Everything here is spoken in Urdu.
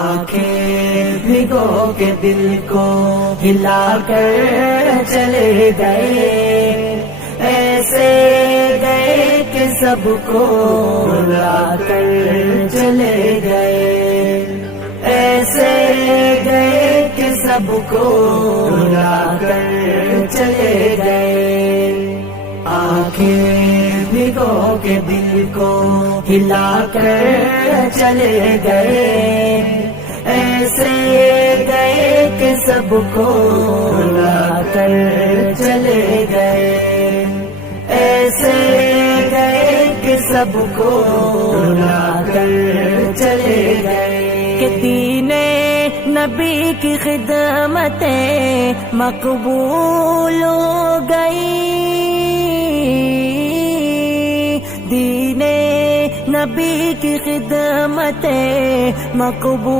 آنکھیں بھگو کے دل کو ہلا کر چلے گئے، ایسے گئے کہ سب کو رلا کر چلے گئے، ایسے گئے کہ سب کو رلا کر چلے گئے۔ آنکھیں بھگو کے دل کو ہلا کر چلے گئے، ایسے گئے کہ سب کو رلا کر چلے گئے، ایسے گئے کہ سب کو رلا کر چلے گئے۔ کہ دین نبی کی خدمتیں مقبول ہو گئی، دین نبی کی خدمتیں مقبول